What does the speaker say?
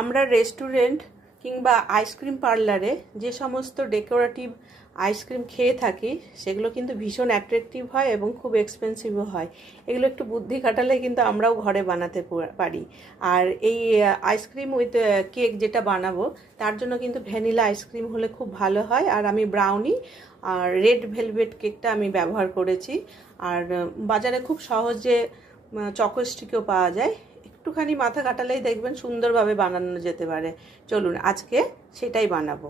আমরা রেস্টুরেন্ট কিংবা আইসক্রিম পার্লারে যে সমস্ত ডেকোরেটিভ আইসক্রিম খেয়ে থাকি সেগুলো কিন্তু ভীষণ অ্যাট্রাকটিভ হয় এবং খুব এক্সপেন্সিভও হয়। এগুলো একটু বুদ্ধি খাটালে কিন্তু আমরাও ঘরে বানাতে পারি। আর এই আইসক্রিম উইথ কেক যেটা বানাবো তার জন্য কিন্তু ভ্যানিলা আইসক্রিম হলে খুব ভালো হয়। আর আমি ব্রাউনি আর রেড ভেলভেট কেকটা আমি ব্যবহার করেছি। আর বাজারে খুব সহজে চকো স্টিকও পাওয়া যায়, একটুখানি মাথা কাটালেই দেখবেন সুন্দরভাবে বানানো যেতে পারে। চলুন আজকে সেটাই বানাবো।